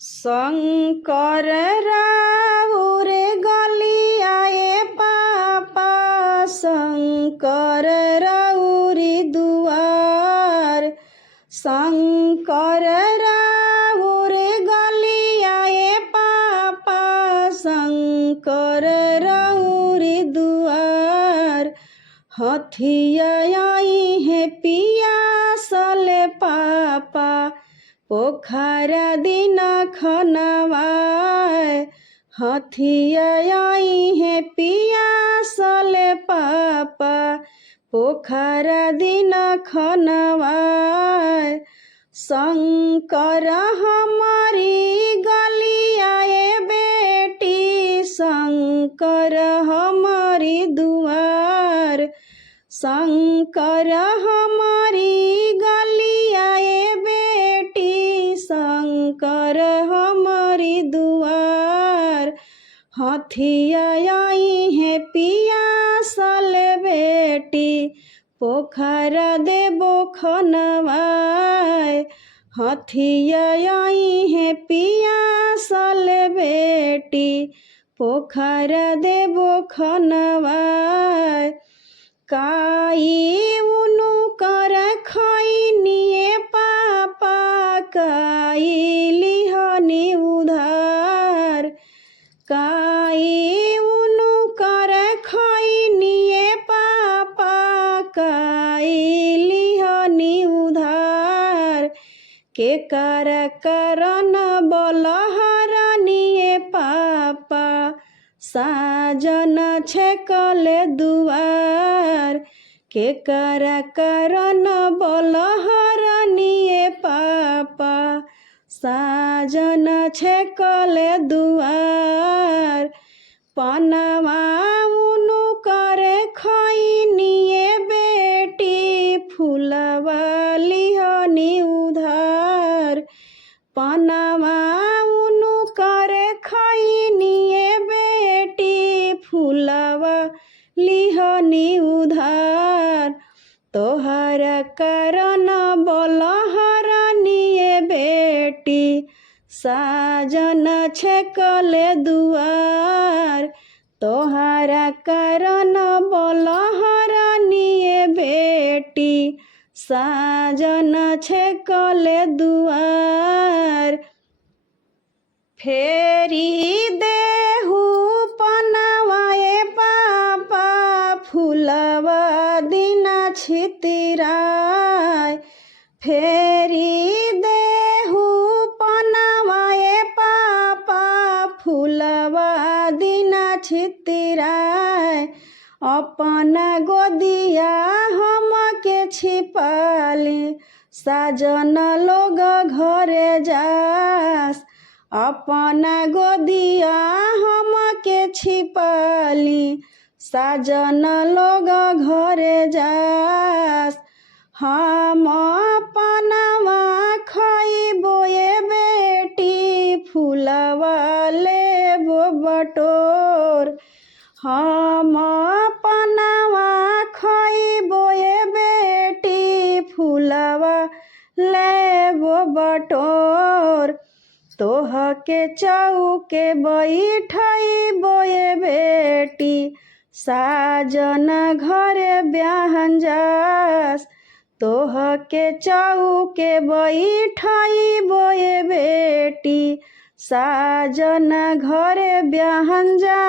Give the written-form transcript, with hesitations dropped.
शंकर राउर गलियाए पापा, शंकर राउरी दुआर। शंकर राउर गलियाए पापा, शंकर राउरी दुआर। हथिया आई है पियासल पापा, पोखरा दिन खनवाए। हथिया आई है पियासल पापा, पोखरा दिन खनवाए। शंकर हमारी गलियाए बेटी, शंकर हमारी दुआर। शंकर हमारी गलियाए बेटी, शंकर हमारी दुआर। हथिया आई है पियासल बेटी, पोखरा देबो खनवाए। हथिया आई है पियासल बेटी, पोखरा देबो खनवाए। काई उनु कर खैनिए पापा, काई लिहनी उधार। काई उनु कर खैनिए पापा, काई लिहनी उधार। के कर करन बलहरनिए पापा, साजन छेकल दुआर। के कर करन बलहरनिए पापा, साजन छेकल दुआर। पनवा उनु कर खैनिए बेटी, फूलवा लिहनी उधार। पनवा उनु कर खैनिए बेटी, फूलवा लिहनी उधार। तोहर करन बलहरनिए बेटी, साजन छेकल दुआर। तोहर करन बलहरनिए बेटी, साजन छेकल दुआर। फेरी देहु पनवाए पापा, फूलवा दिना छितिराय। फेरी देहु पनवाए पापा, फूलवा दिना छितिराय। अपना गोदिया हमके छिपाली, साजन लोग घरे जास। अपना गोदिया हमके छिपाली, साजन लोग घरे जास। हम पनवा खइबो ये बेटी, फूलवा लेबो बटोर। हम पनवा खइबो ये बेटी, फूलवा लेबो बटोर। तोहके चौके बैठइबो ये बेटी, साजन घरे ब्याहन जास। तोहके चौके बैठइबो ये बेटी, साजन घरे ब्याहन जास।